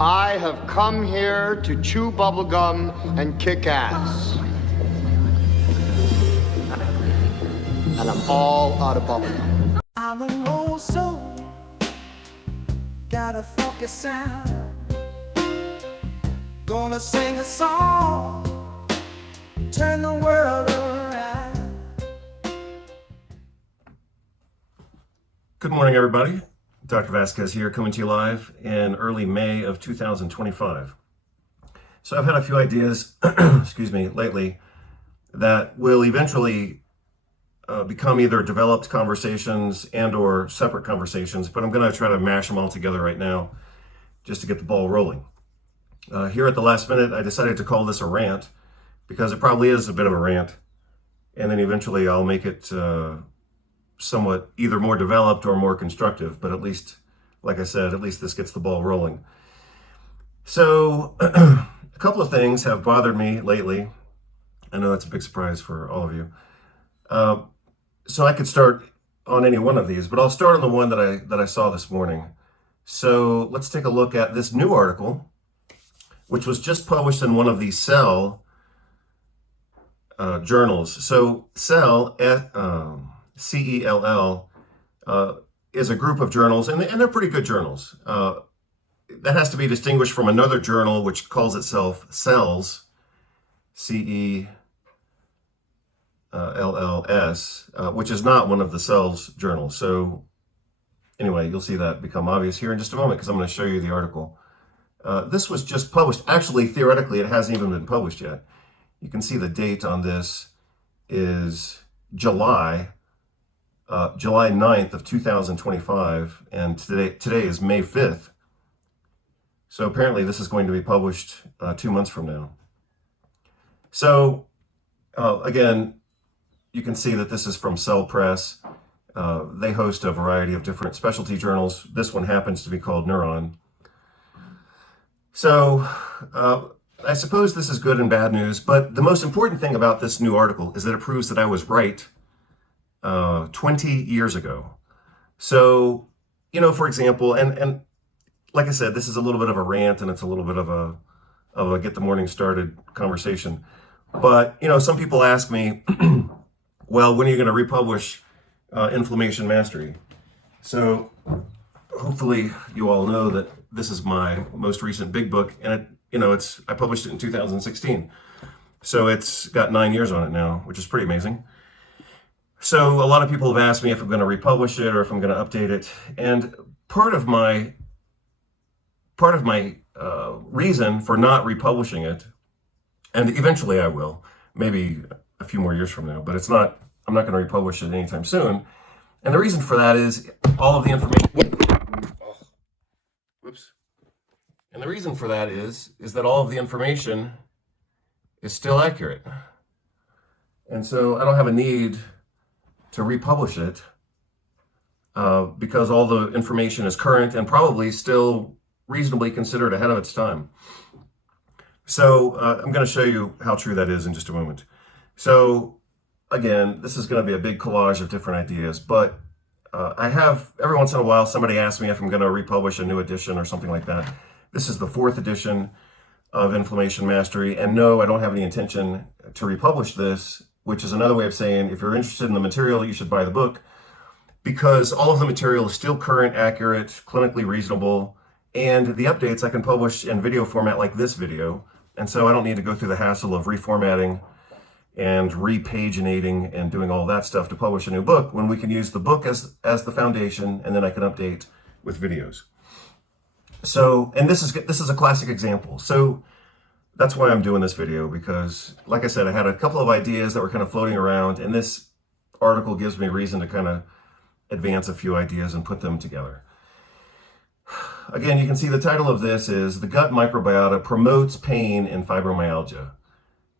I have come here to chew bubblegum and kick ass. And I'm all out of bubblegum. I'm an old soul, got a funky sound. Gonna sing a song, turn the world around. Good morning, everybody. Dr. Vasquez here, coming to you live in early May of 2025. So I've had a few ideas, excuse me, lately that will eventually become either developed conversations and or separate conversations, but I'm going to try to mash them all together right now just to get the ball rolling. Here at the last minute, I decided to call this a rant because it probably is a bit of a rant, and then eventually I'll make it somewhat either more developed or more constructive, but at least, like I said, at least this gets the ball rolling. So a couple of things have bothered me lately. I know that's a big surprise for all of you. So I could start on any one of these, but I'll start on the one that I saw this morning. So let's take a look at this new article, which was just published in one of the Cell journals. So Cell, CELL, is a group of journals, and they're pretty good journals. That has to be distinguished from another journal which calls itself Cells, CELLS, which is not one of the Cells journals. So anyway, you'll see that become obvious here in just a moment because I'm going to show you the article. This was just published. Actually, theoretically, it hasn't even been published yet. You can see the date on this is July 9th of 2025, and today is May 5th. So apparently this is going to be published 2 months from now. So again, you can see that this is from Cell Press. They host a variety of different specialty journals. This one happens to be called Neuron. So I suppose this is good and bad news, but the most important thing about this new article is that it proves that I was right 20 years ago. So, for example, and like I said, this is a little bit of a rant and it's a little bit of a get the morning started conversation. But, some people ask me, well, when are you going to republish Inflammation Mastery? So hopefully you all know that this is my most recent big book, and I published it in 2016. So it's got 9 years on it now, which is pretty amazing. So a lot of people have asked me if I'm going to republish it or if I'm going to update it. And part of my reason for not republishing it, and eventually I will, maybe a few more years from now, but I'm not going to republish it anytime soon. And the reason for that is all of the information. Whoops. And the reason for that is that all of the information is still accurate. And so I don't have a need to republish it because all the information is current and probably still reasonably considered ahead of its time. So I'm going to show you how true that is in just a moment. So again, this is going to be a big collage of different ideas, but I have, every once in a while, somebody asks me if I'm going to republish a new edition or something like that. This is the 4th edition of Inflammation Mastery, and no, I don't have any intention to republish this, which is another way of saying if you're interested in the material, you should buy the book, because all of the material is still current, accurate, clinically reasonable, and the updates I can publish in video format like this video, and so I don't need to go through the hassle of reformatting and repaginating and doing all that stuff to publish a new book when we can use the book as the foundation, and then I can update with videos. So, and this is a classic example. So that's why I'm doing this video, because like I said, I had a couple of ideas that were kind of floating around, and this article gives me reason to kind of advance a few ideas and put them together. Again, you can see the title of this is The Gut Microbiota Promotes Pain in Fibromyalgia.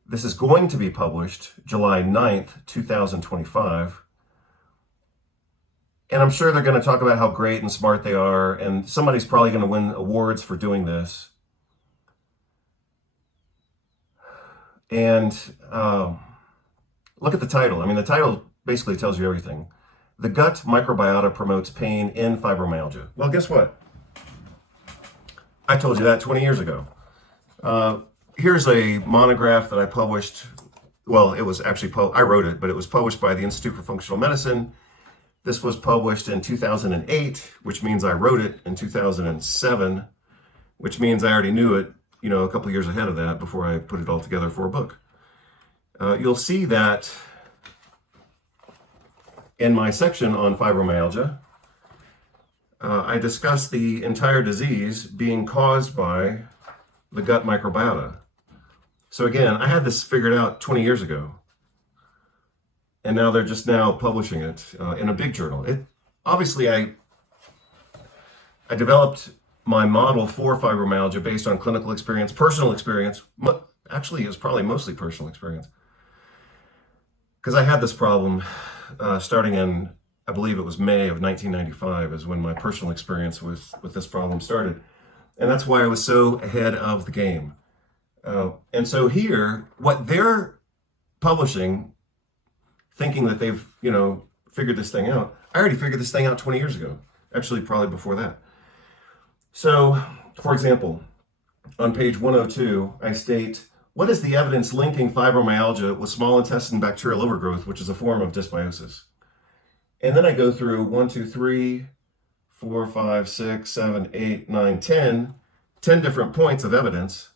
This is going to be published July 9th, 2025. And I'm sure they're going to talk about how great and smart they are, and somebody's probably going to win awards for doing this. And look at the title. I mean, the title basically tells you everything. The gut microbiota promotes pain in fibromyalgia. Well, guess what? I told you that 20 years ago. Here's a monograph that I published. Well, it was actually, I wrote it, but it was published by the Institute for Functional Medicine. This was published in 2008, which means I wrote it in 2007, which means I already knew it, a couple years ahead of that before I put it all together for a book. You'll see that in my section on fibromyalgia, I discussed the entire disease being caused by the gut microbiota. So again, I had this figured out 20 years ago, and now they're just now publishing it in a big journal. Obviously, I developed my model for fibromyalgia based on clinical experience, personal experience. Actually, it was probably mostly personal experience, because I had this problem starting in, I believe it was May of 1995 is when my personal experience with this problem started. And that's why I was so ahead of the game. And so here, what they're publishing, thinking that they've, figured this thing out, I already figured this thing out 20 years ago. Actually, probably before that. So, for example, on page 102, I state, what is the evidence linking fibromyalgia with small intestine bacterial overgrowth, which is a form of dysbiosis? And then I go through 1, 2, 3, 4, 5, 6, 7, 8, 9, 10 different points of evidence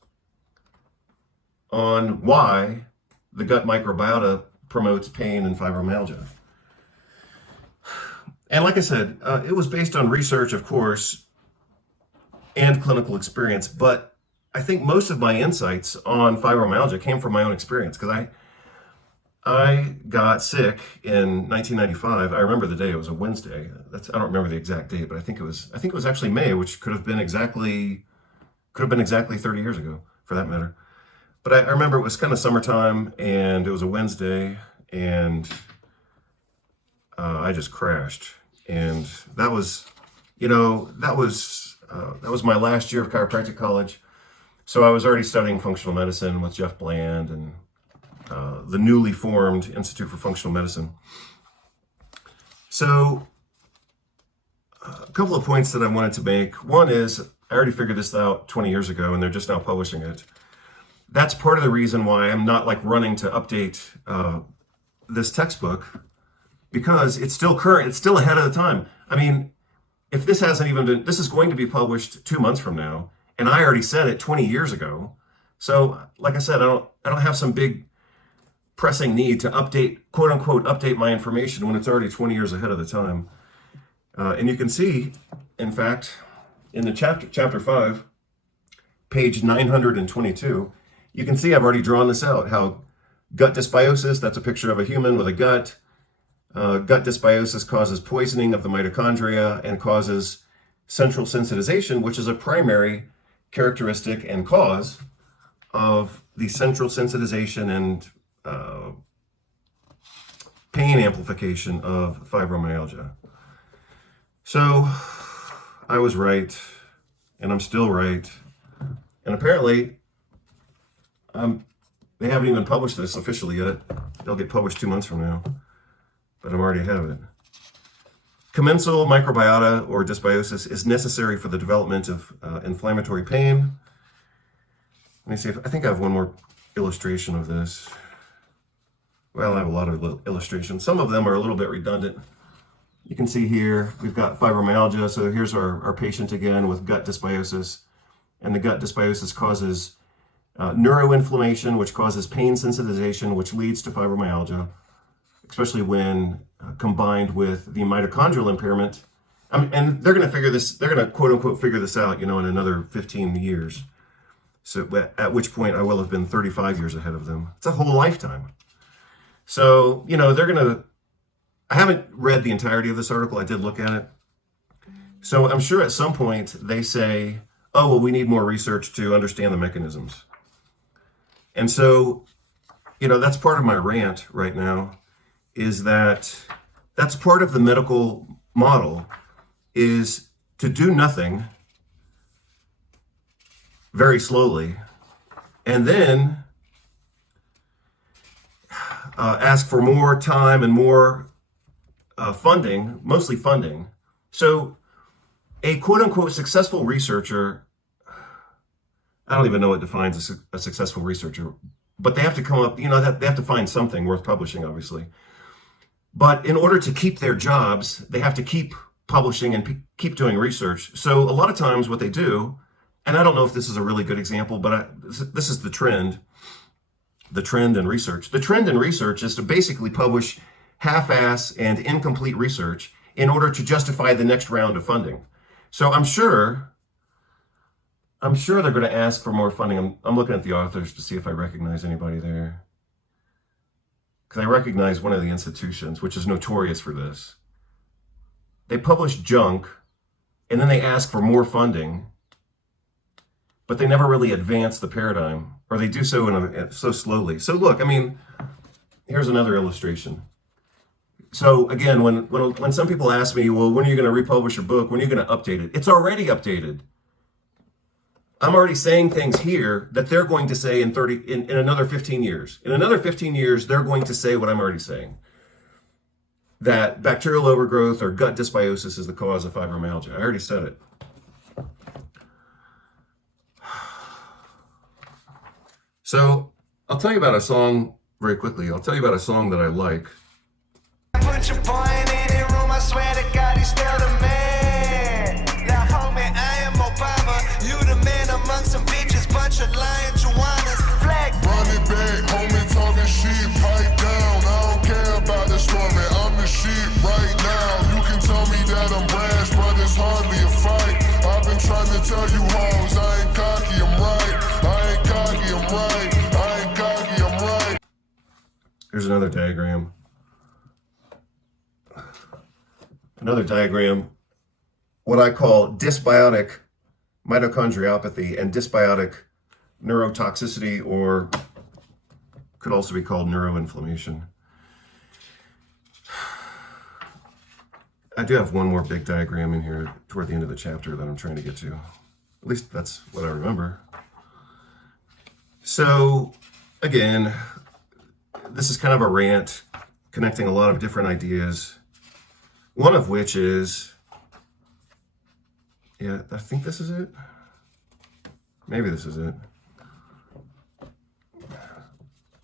on why the gut microbiota promotes pain and fibromyalgia. And like I said, it was based on research, of course, and clinical experience, but I think most of my insights on fibromyalgia came from my own experience, because I got sick in 1995. I remember the day. It was a Wednesday. I don't remember the exact date, but I think it was actually May, which could have been exactly 30 years ago, for that matter. But I remember it was kind of summertime, and it was a Wednesday, and I just crashed. And that was my last year of chiropractic college. So I was already studying functional medicine with Jeff Bland and the newly formed Institute for Functional Medicine. So a couple of points that I wanted to make. One is, I already figured this out 20 years ago, and they're just now publishing it. That's part of the reason why I'm not running to update this textbook, because it's still current. It's still ahead of the time. I mean, if this hasn't even been, this is going to be published 2 months from now, and I already said it 20 years ago. So, like I said, I don't have some big pressing need to update, quote unquote, update my information when it's already 20 years ahead of the time. And you can see, in fact, in the chapter 5, page 922, you can see I've already drawn this out, how gut dysbiosis, that's a picture of a human with a gut. Gut dysbiosis causes poisoning of the mitochondria and causes central sensitization, which is a primary characteristic and cause of the central sensitization and pain amplification of fibromyalgia. So I was right, and I'm still right. And apparently, they haven't even published this officially yet. They'll get published 2 months from now, but I'm already ahead of it. Commensal microbiota or dysbiosis is necessary for the development of inflammatory pain. Let me see I think I have one more illustration of this. Well, I have a lot of illustrations. Some of them are a little bit redundant. You can see here, we've got fibromyalgia. So here's our patient again with gut dysbiosis. And the gut dysbiosis causes neuroinflammation, which causes pain sensitization, which leads to fibromyalgia, especially when combined with the mitochondrial impairment. And they're going to quote unquote figure this out, in another 15 years. So at which point I will have been 35 years ahead of them. It's a whole lifetime. So, I haven't read the entirety of this article. I did look at it. So I'm sure at some point they say, oh, well, we need more research to understand the mechanisms. And so, that's part of my rant right now, is that's part of the medical model, is to do nothing very slowly, and then ask for more time and more funding, mostly funding. So a quote-unquote successful researcher I don't even know what defines a successful researcher, but they have to come up, that they have to find something worth publishing, obviously. But in order to keep their jobs, they have to keep publishing and keep doing research. So a lot of times what they do, and I don't know if this is a really good example, but this is the trend in research. The trend in research is to basically publish half-ass and incomplete research in order to justify the next round of funding. So I'm sure they're going to ask for more funding. I'm looking at the authors to see if I recognize anybody there. Because I recognize one of the institutions, which is notorious for this. They publish junk, and then they ask for more funding, but they never really advance the paradigm, or they do so so slowly. So look, here's another illustration. So again, when some people ask me, well, when are you going to republish your book? When are you going to update it? It's already updated. I'm already saying things here that they're going to say in another 15 years. In another 15 years, they're going to say what I'm already saying. That bacterial overgrowth or gut dysbiosis is the cause of fibromyalgia. I already said it. So I'll tell you about a song very quickly. I'll tell you about a song that I like. Put your boy in any room, I swear to God, he's still the man. Now, homie, I am Obama. You the man among some bitches, bunch of lying Joannas. Flag. Run it back, homie, talking shit, pipe down. I don't care about the story, I'm the shit right now. You can tell me that I'm brash, but it's hardly a fight. I've been trying to tell you hoes, I ain't cocky, I'm right. I ain't cocky, I'm right. I ain't cocky, I'm right. Here's another diagram. What I call dysbiotic mitochondriopathy and dysbiotic neurotoxicity, or could also be called neuroinflammation. I do have one more big diagram in here toward the end of the chapter that I'm trying to get to. At least that's what I remember. So again, this is kind of a rant connecting a lot of different ideas. One of which is, I think this is it. Maybe this is it.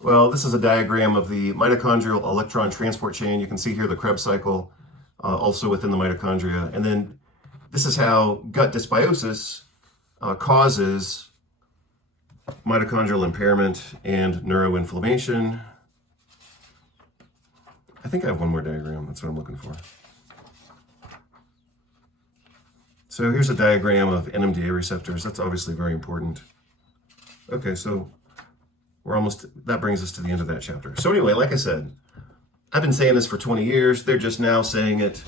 Well, this is a diagram of the mitochondrial electron transport chain. You can see here the Krebs cycle, also within the mitochondria. And then this is how gut dysbiosis causes mitochondrial impairment and neuroinflammation. I think I have one more diagram. That's what I'm looking for. So here's a diagram of NMDA receptors. That's obviously very important. Okay, so that brings us to the end of that chapter. So anyway, like I said, I've been saying this for 20 years. They're just now saying it,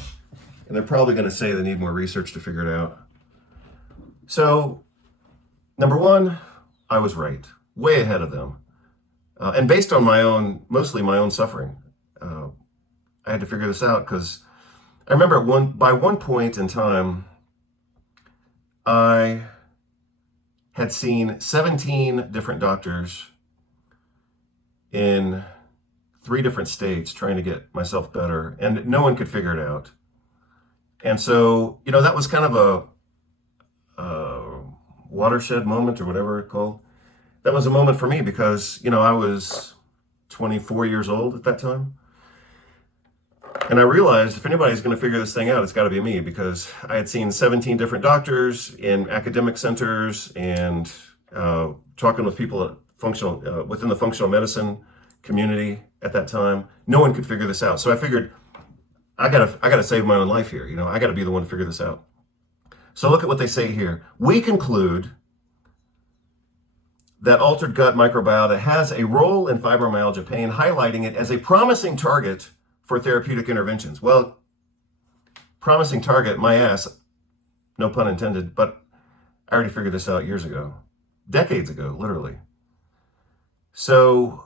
and they're probably going to say they need more research to figure it out. So, number one, I was right, way ahead of them. And based on mostly my own suffering. I had to figure this out because I remember by one point in time, I had seen 17 different doctors in 3 different states trying to get myself better, and no one could figure it out. And so, that was kind of a watershed moment, or whatever it's called. That was a moment for me because, I was 24 years old at that time. And I realized if anybody's going to figure this thing out, it's got to be me, because I had seen 17 different doctors in academic centers and talking with people at within the functional medicine community at that time. No one could figure this out. So I figured I gotta save my own life here. I got to be the one to figure this out. So look at what they say here. We conclude that altered gut microbiota has a role in fibromyalgia pain, highlighting it as a promising target for therapeutic interventions. Well, promising target, my ass, no pun intended, but I already figured this out years ago, decades ago, literally. So,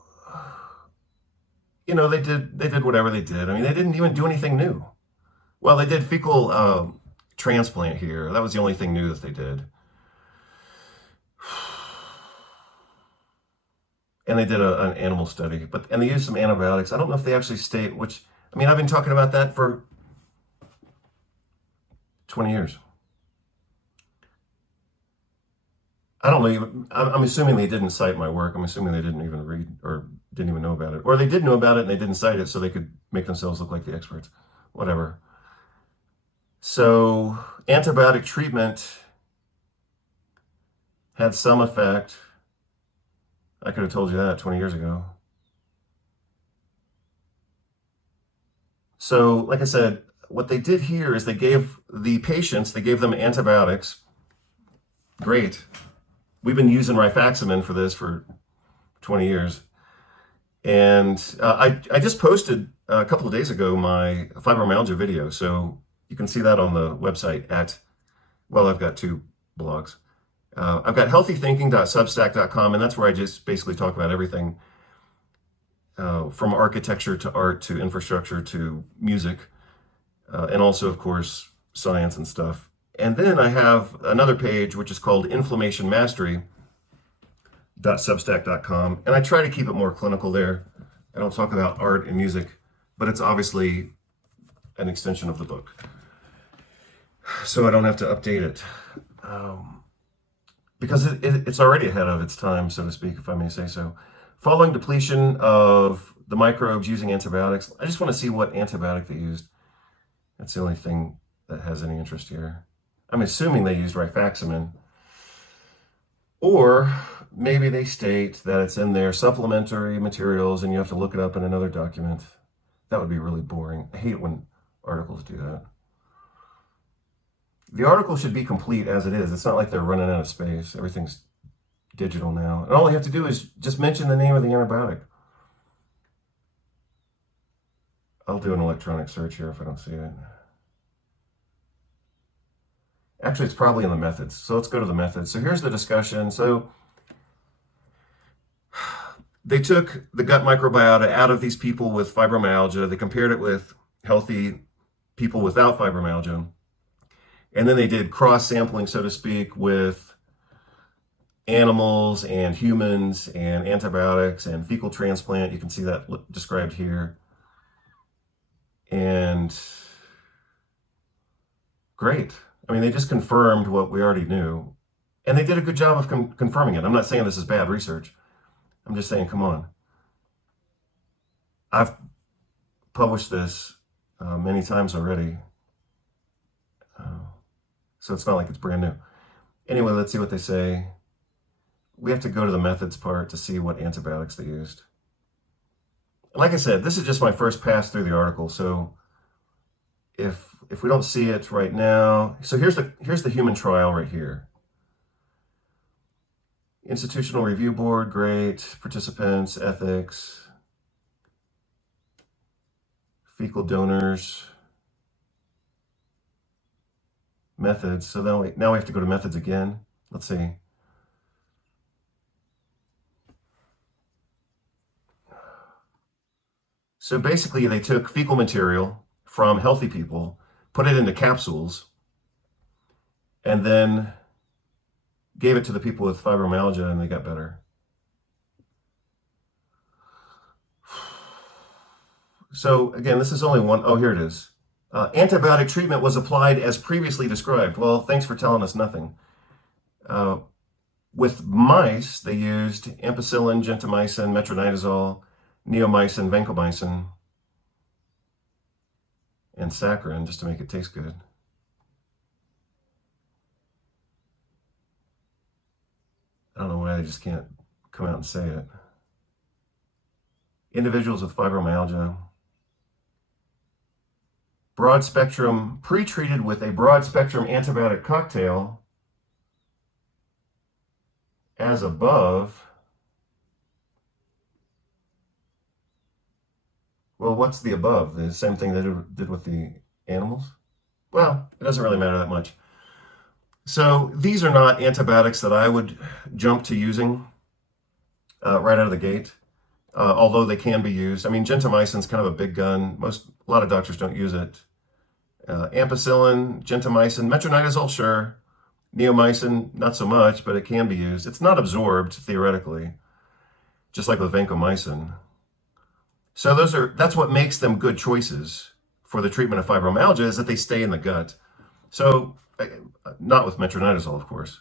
they did whatever they did. They didn't even do anything new. Well, they did fecal transplant here. That was the only thing new that they did. And they did an animal study, and they used some antibiotics. I don't know if they actually state which. I've been talking about that for 20 years. I don't know. I'm assuming they didn't cite my work. I'm assuming they didn't even read or didn't even know about it. Or they did know about it and they didn't cite it so they could make themselves look like the experts. Whatever. So, antibiotic treatment had some effect. I could have told you that 20 years ago. So, like I said, what they did here is they gave the patients, they gave them antibiotics. Great. We've been using rifaximin for this for 20 years. And I just posted a couple of days ago my fibromyalgia video. So you can see that on the website at, well, I've got two blogs. I've got healthythinking.substack.com, and that's where I just basically talk about everything from architecture to art to infrastructure to music, and also, of course, science and stuff. And then I have another page which is called inflammationmastery.substack.com, and I try to keep it more clinical there. I don't talk about art and music, but it's obviously an extension of the book, so I don't have to update it. Because it's already ahead of its time, so to speak, if I may say so. Following depletion of the microbes using antibiotics, I just want to see what antibiotic they used. That's the only thing that has any interest here. I'm assuming they used rifaximin. Or maybe they state that it's in their supplementary materials and you have to look it up in another document. That would be really boring. I hate when articles do that. The article should be complete as it is. It's not like they're running out of space. Everything's digital now. And all you have to do is just mention the name of the antibiotic. I'll do an electronic search here if I don't see it. Actually, it's probably in the methods. So let's go to the methods. So here's the discussion. So they took the gut microbiota out of these people with fibromyalgia. They compared it with healthy people without fibromyalgia. And then they did cross-sampling, so to speak, with animals and humans and antibiotics and fecal transplant. You can see that described here. And great. I mean, they just confirmed what we already knew. And they did a good job of confirming it. I'm not saying this is bad research. I'm just saying, come on. I've published this many times already. So it's not like it's brand new. Anyway, let's see what they say. We have to go to the methods part to see what antibiotics they used. Like I said, this is just my first pass through the article. So if we don't see it right now, so here's the human trial right here. Institutional Review Board, great. Participants, ethics, fecal donors, methods. So now we have to go to methods again. Let's see. So basically they took fecal material from healthy people, put it into capsules, and then gave it to the people with fibromyalgia and they got better. So again, this is only one. Oh, here it is. Antibiotic treatment was applied as previously described. Well, thanks for telling us nothing. With mice, they used ampicillin, gentamicin, metronidazole, neomycin, vancomycin, and saccharin just to make it taste good. I don't know why they just can't come out and say it. Individuals with fibromyalgia. Broad spectrum, pre-treated with a broad spectrum antibiotic cocktail as above. Well, what's the above? The same thing they did with the animals? Well, it doesn't really matter that much. So these are not antibiotics that I would jump to using right out of the gate, although they can be used. I mean, gentamicin is kind of a big gun. A lot of doctors don't use it. Ampicillin, gentamicin, metronidazole, sure. Neomycin, not so much, but it can be used. It's not absorbed, theoretically, just like with vancomycin. So that's what makes them good choices for the treatment of fibromyalgia, is that they stay in the gut. So, not with metronidazole, of course.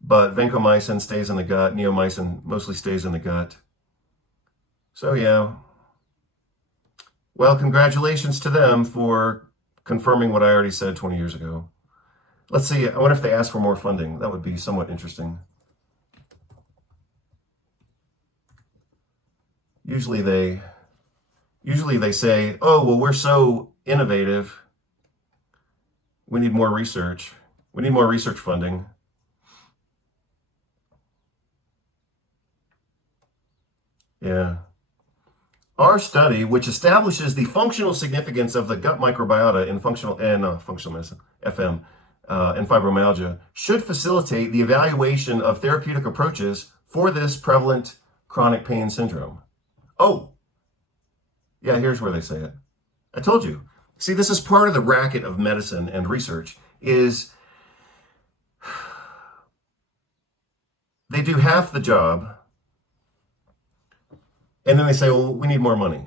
but vancomycin stays in the gut. Neomycin mostly stays in the gut. So yeah. Well, congratulations to them for confirming what I already said 20 years ago. Let's see. I wonder if they ask for more funding. That would be somewhat interesting. Usually they say, oh, well, we're so innovative. We need more research. We need more research funding. Yeah. Our study, which establishes the functional significance of the gut microbiota in functional medicine, FM, and fibromyalgia, should facilitate the evaluation of therapeutic approaches for this prevalent chronic pain syndrome. Oh, yeah, here's where they say it. I told you. See, this is part of the racket of medicine and research, is they do half the job, and then they say, well, we need more money.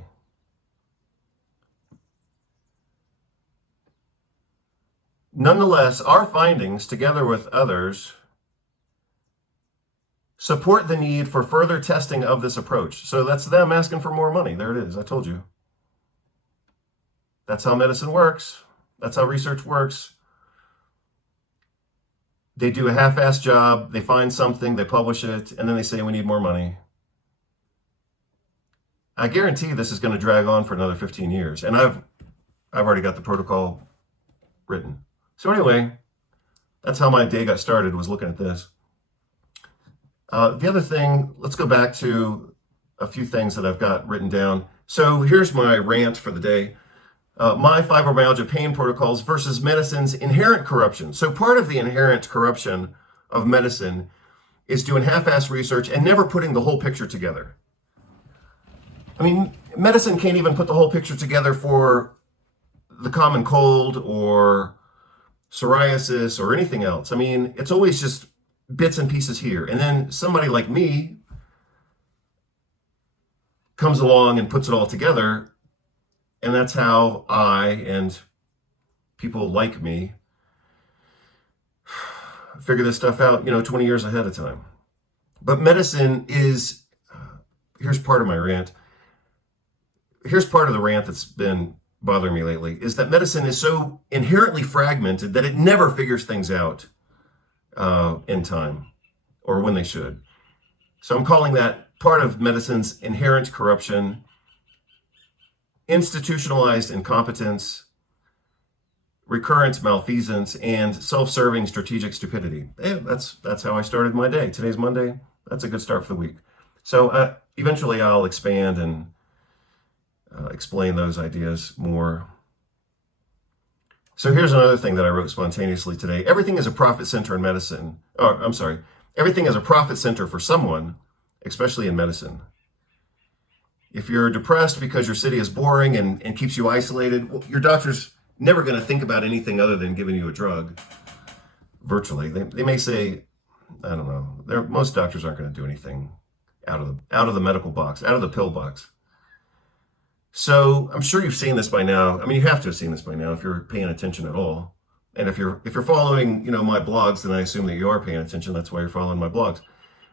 Nonetheless, our findings, together with others, support the need for further testing of this approach. So that's them asking for more money. There it is. I told you. That's how medicine works. That's how research works. They do a half-assed job. They find something, they publish it, and then they say, we need more money. I guarantee this is going to drag on for another 15 years. And I've already got the protocol written. So anyway, that's how my day got started, was looking at this. The other thing, let's go back to a few things that I've got written down. So here's my rant for the day. My fibromyalgia pain protocols versus medicine's inherent corruption. So part of the inherent corruption of medicine is doing half-assed research and never putting the whole picture together. I mean, medicine can't even put the whole picture together for the common cold or psoriasis or anything else. I mean, it's always just bits and pieces here. And then somebody like me comes along and puts it all together. And that's how I and people like me figure this stuff out, 20 years ahead of time. But medicine is, here's part of my rant. Here's part of the rant that's been bothering me lately, is that medicine is so inherently fragmented that it never figures things out in time or when they should. So I'm calling that part of medicine's inherent corruption, institutionalized incompetence, recurrent malfeasance, and self-serving strategic stupidity. Yeah, that's how I started my day. Today's Monday. That's a good start for the week. So eventually I'll expand and explain those ideas more. So here's another thing that I wrote spontaneously today. Everything is a profit center in medicine. Oh, I'm sorry. Everything is a profit center for someone, especially in medicine. If you're depressed because your city is boring and keeps you isolated, well, your doctor's never going to think about anything other than giving you a drug. Virtually. They may say, I don't know. Most doctors aren't going to do anything out of the medical box, out of the pill box. So I'm sure you've seen this by now. I mean, you have to have seen this by now if you're paying attention at all. And if you're following, my blogs, then I assume that you are paying attention. That's why you're following my blogs,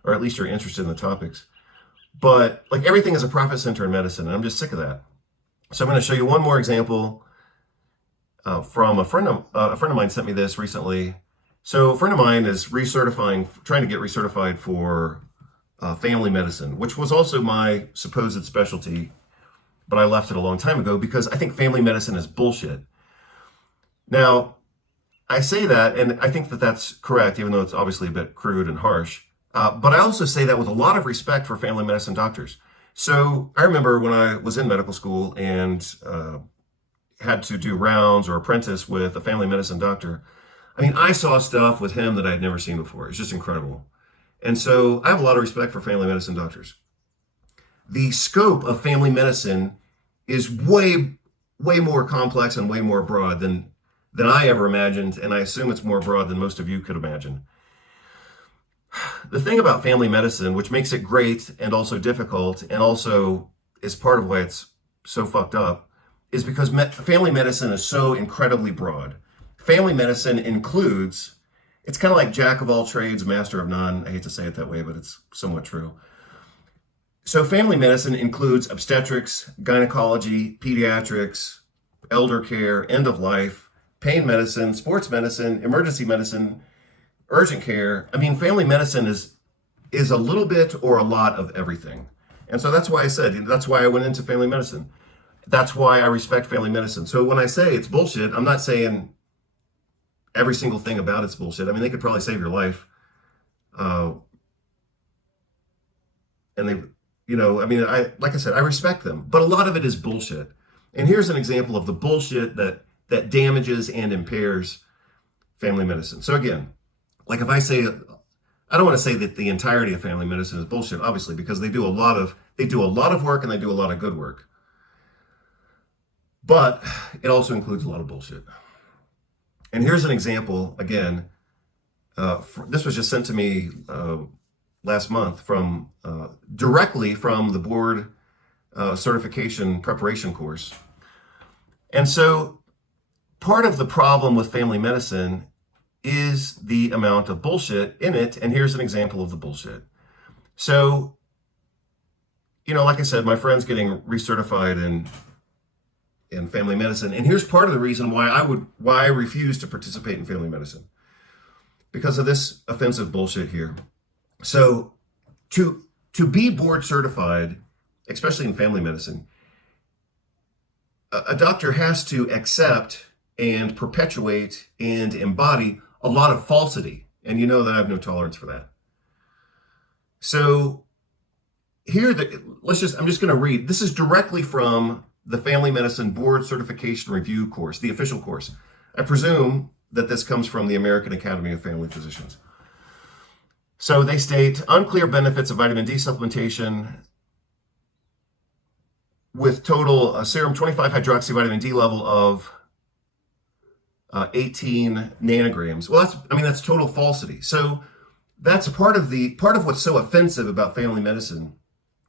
or at least you're interested in the topics. But like everything is a profit center in medicine, and I'm just sick of that. So I'm going to show you one more example from a friend of mine sent me this recently. So a friend of mine is trying to get recertified for family medicine, which was also my supposed specialty, but I left it a long time ago because I think family medicine is bullshit. Now, I say that, and I think that that's correct, even though it's obviously a bit crude and harsh. But I also say that with a lot of respect for family medicine doctors. So I remember when I was in medical school and had to do rounds or apprentice with a family medicine doctor. I mean, I saw stuff with him that I had never seen before. It's just incredible. And so I have a lot of respect for family medicine doctors. The scope of family medicine is way, way more complex and way more broad than I ever imagined. And I assume it's more broad than most of you could imagine. The thing about family medicine, which makes it great and also difficult, and also is part of why it's so fucked up, is because family medicine is so incredibly broad. Family medicine includes It's kind of like jack of all trades, master of none. I hate to say it that way, but it's somewhat true. So family medicine includes obstetrics, gynecology, pediatrics, elder care, end of life, pain medicine, sports medicine, emergency medicine, urgent care. I mean, family medicine is a little bit or a lot of everything. And so that's why I said, that's why I went into family medicine. That's why I respect family medicine. So when I say it's bullshit, I'm not saying every single thing about it's bullshit. I mean, they could probably save your life. And they, you know, I mean, like I said, I respect them, but a lot of it is bullshit. And here's an example of the bullshit that damages and impairs family medicine. So again, like if I say, I don't want to say that the entirety of family medicine is bullshit, obviously, because they do a lot of work and they do a lot of good work. But it also includes a lot of bullshit. And here's an example, again, this was just sent to me last month from directly from the board certification preparation course. And so part of the problem with family medicine is the amount of bullshit in it. And here's an example of the bullshit. So, you know, like I said, my friend's getting recertified in family medicine. And here's part of the reason why I refuse to participate in family medicine, because of this offensive bullshit here. So to be board certified, especially in family medicine, a doctor has to accept and perpetuate and embody a lot of falsity. And you know that I have no tolerance for that. So here, I'm just going to read. This is directly from the Family Medicine Board Certification Review course, the official course. I presume that this comes from the American Academy of Family Physicians. So they state, unclear benefits of vitamin D supplementation with total serum 25 hydroxy vitamin D level of 18 nanograms. Well, that's total falsity. So that's part of what's so offensive about family medicine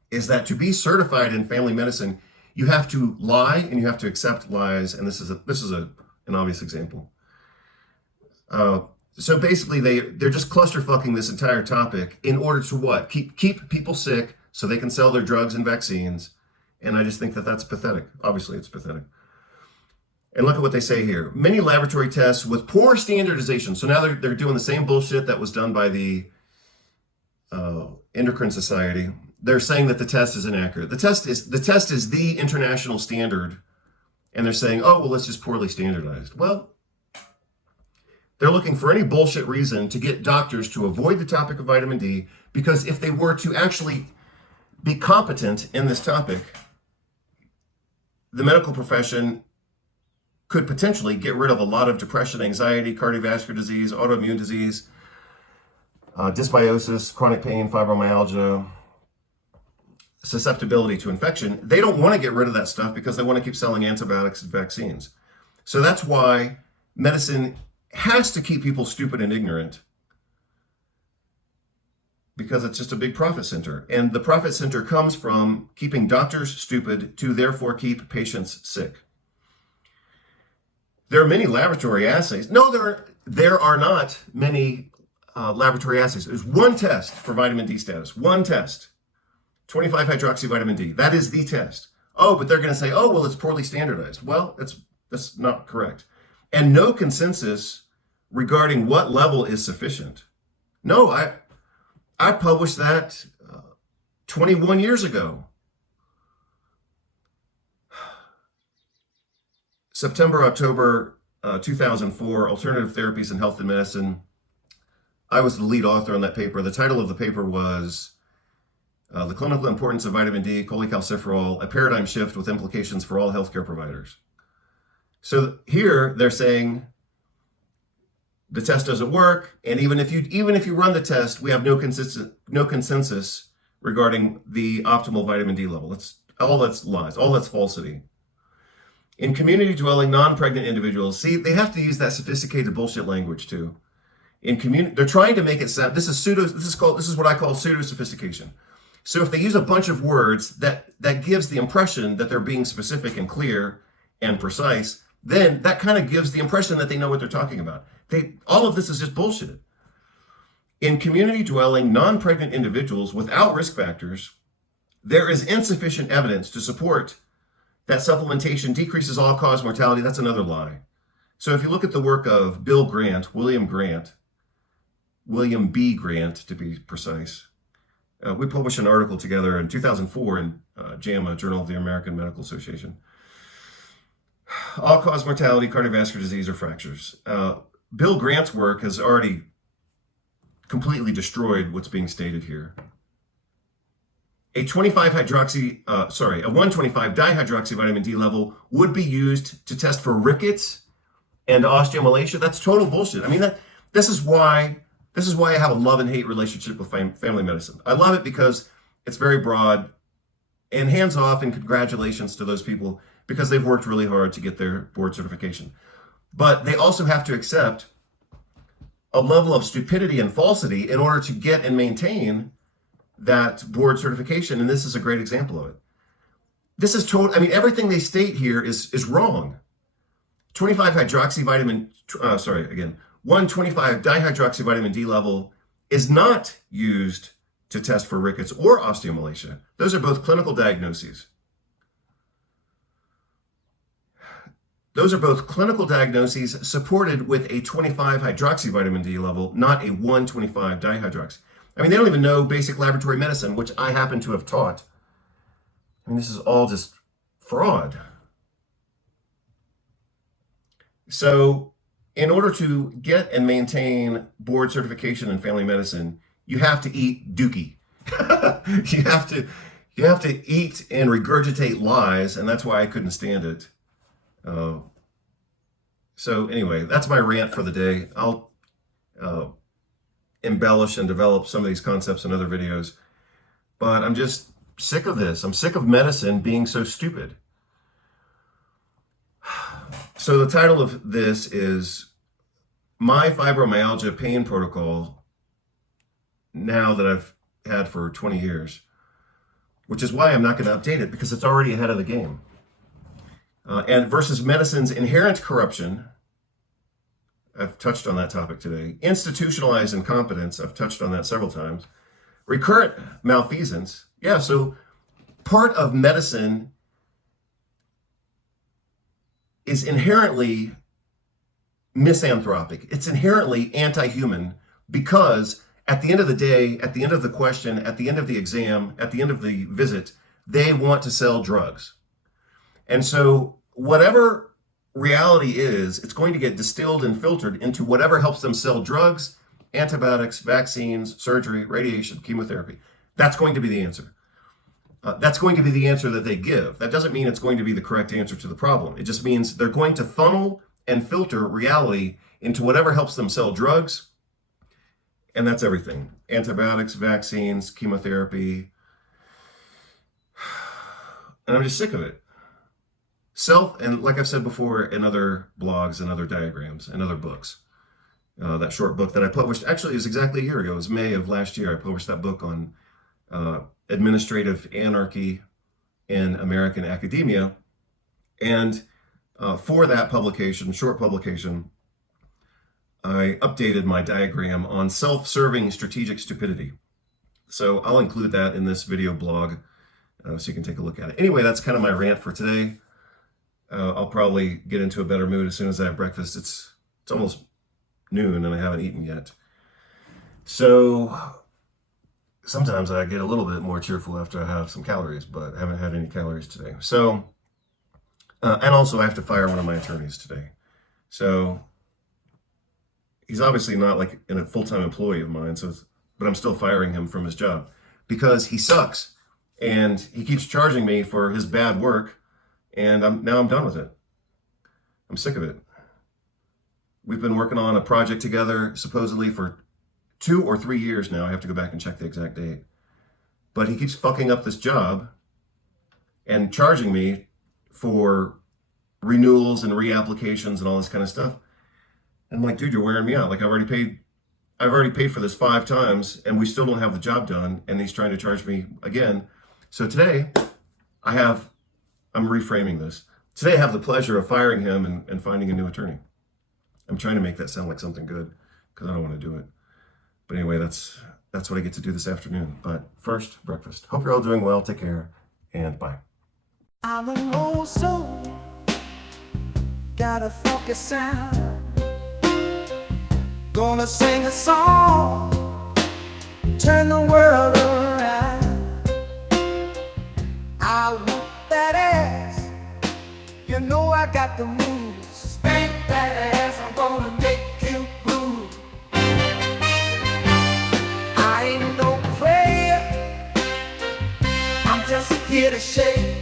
is that to be certified in family medicine, you have to lie and you have to accept lies. And this is an obvious example. So basically they're just clusterfucking this entire topic in order to what? Keep people sick so they can sell their drugs and vaccines. And I just think that that's pathetic. Obviously it's pathetic. And look at what they say here. Many laboratory tests with poor standardization. So now they're doing the same bullshit that was done by the Endocrine Society. They're saying that the test is inaccurate. The test is the international standard. And they're saying, oh, well, it's just poorly standardized. Well, they're looking for any bullshit reason to get doctors to avoid the topic of vitamin D, because if they were to actually be competent in this topic, the medical profession could potentially get rid of a lot of depression, anxiety, cardiovascular disease, autoimmune disease, dysbiosis, chronic pain, fibromyalgia, susceptibility to infection. They don't want to get rid of that stuff because they want to keep selling antibiotics and vaccines. So that's why medicine has to keep people stupid and ignorant, because it's just a big profit center. And the profit center comes from keeping doctors stupid to therefore keep patients sick. There are many laboratory assays. No, there are not many laboratory assays. There's one test for vitamin D status. One test. 25 hydroxy vitamin D. That is the test. Oh, but they're going to say, oh, well, it's poorly standardized. Well, that's not correct. And no consensus regarding what level is sufficient. No, I published that 21 years ago. September, October 2004, Alternative Therapies in Health and Medicine. I was the lead author on that paper. The title of the paper was The Clinical Importance of Vitamin D, Cholecalciferol, a Paradigm Shift with Implications for All Healthcare Providers. So here they're saying the test doesn't work, and even if you run the test, we have no consensus regarding the optimal vitamin D level. That's lies, all that's falsity. In community-dwelling, non-pregnant individuals, see, they have to use that sophisticated bullshit language too. They're trying to make it sound. This is what I call pseudo-sophistication. So if they use a bunch of words that gives the impression that they're being specific and clear and precise, then that kind of gives the impression that they know what they're talking about. All of this is just bullshit. In community dwelling, non-pregnant individuals without risk factors, there is insufficient evidence to support that supplementation decreases all-cause mortality. That's another lie. So if you look at the work of Bill Grant, William B. Grant to be precise, we published an article together in 2004 in JAMA, Journal of the American Medical Association. All-cause mortality, cardiovascular disease, or fractures. Bill Grant's work has already completely destroyed what's being stated here. A 125 dihydroxyvitamin D level would be used to test for rickets and osteomalacia. That's total bullshit. I mean, this is why I have a love and hate relationship with family medicine. I love it because it's very broad and hands off, and congratulations to those people because they've worked really hard to get their board certification. But they also have to accept a level of stupidity and falsity in order to get and maintain that board certification, and this is a great example of it. This is total. I mean, everything they state here is wrong. 125 dihydroxyvitamin D level is not used to test for rickets or osteomalacia. Those are both clinical diagnoses. Those are both clinical diagnoses supported with a 25 hydroxyvitamin D level, not a 125 dihydroxy. I mean, they don't even know basic laboratory medicine, which I happen to have taught. I mean, this is all just fraud. So, in order to get and maintain board certification in family medicine, you have to eat dookie. you have to eat and regurgitate lies, and that's why I couldn't stand it. So anyway, that's my rant for the day. I'll embellish and develop some of these concepts in other videos, but I'm just sick of this. I'm sick of medicine being so stupid. So the title of this is My Fibromyalgia Pain Protocol, now that I've had for 20 years, which is why I'm not going to update it, because it's already ahead of the game. And versus medicine's inherent corruption. I've touched on that topic today. Institutionalized incompetence. I've touched on that several times. Recurrent malfeasance. Yeah, so part of medicine is inherently misanthropic. It's inherently anti-human because at the end of the day, at the end of the question, at the end of the exam, at the end of the visit, they want to sell drugs. And so whatever reality is, it's going to get distilled and filtered into whatever helps them sell drugs, antibiotics, vaccines, surgery, radiation, chemotherapy. That's going to be the answer. That's going to be the answer that they give. That doesn't mean it's going to be the correct answer to the problem. It just means they're going to funnel and filter reality into whatever helps them sell drugs. And that's everything. Antibiotics, vaccines, chemotherapy. And I'm just sick of it. And like I've said before in other blogs and other diagrams and other books, that short book that I published, actually it was exactly a year ago. It was May of last year. I published that book on administrative anarchy in American academia. And for that publication, short publication, I updated my diagram on self-serving strategic stupidity. So I'll include that in this video blog so you can take a look at it. Anyway, that's kind of my rant for today. I'll probably get into a better mood as soon as I have breakfast. It's almost noon and I haven't eaten yet. So sometimes I get a little bit more cheerful after I have some calories, but I haven't had any calories today. So, and also I have to fire one of my attorneys today. So he's obviously not like a full-time employee of mine, but I'm still firing him from his job because he sucks and he keeps charging me for his bad work. And now I'm done with it. I'm sick of it. We've been working on a project together supposedly for 2 or 3 years now. I have to go back and check the exact date. But he keeps fucking up this job and charging me for renewals and reapplications and all this kind of stuff. And I'm like, dude, you're wearing me out. Like I've already paid for this 5 times and we still don't have the job done. And he's trying to charge me again. So today I'm reframing this. Today I have the pleasure of firing him and finding a new attorney. I'm trying to make that sound like something good because I don't want to do it. But anyway, that's what I get to do this afternoon. But first, breakfast. Hope you're all doing well. Take care, and bye. I'm an old soul, got a funky sound. Gonna sing a song, turn the world around. I whoop that ass, you know I got the moves. Spank that ass, I'm gonna make you move. I ain't no player, I'm just here to shake.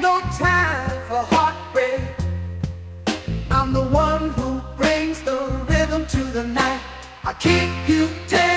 No time for heartbreak. I'm the one who brings the rhythm to the night. I keep you dead.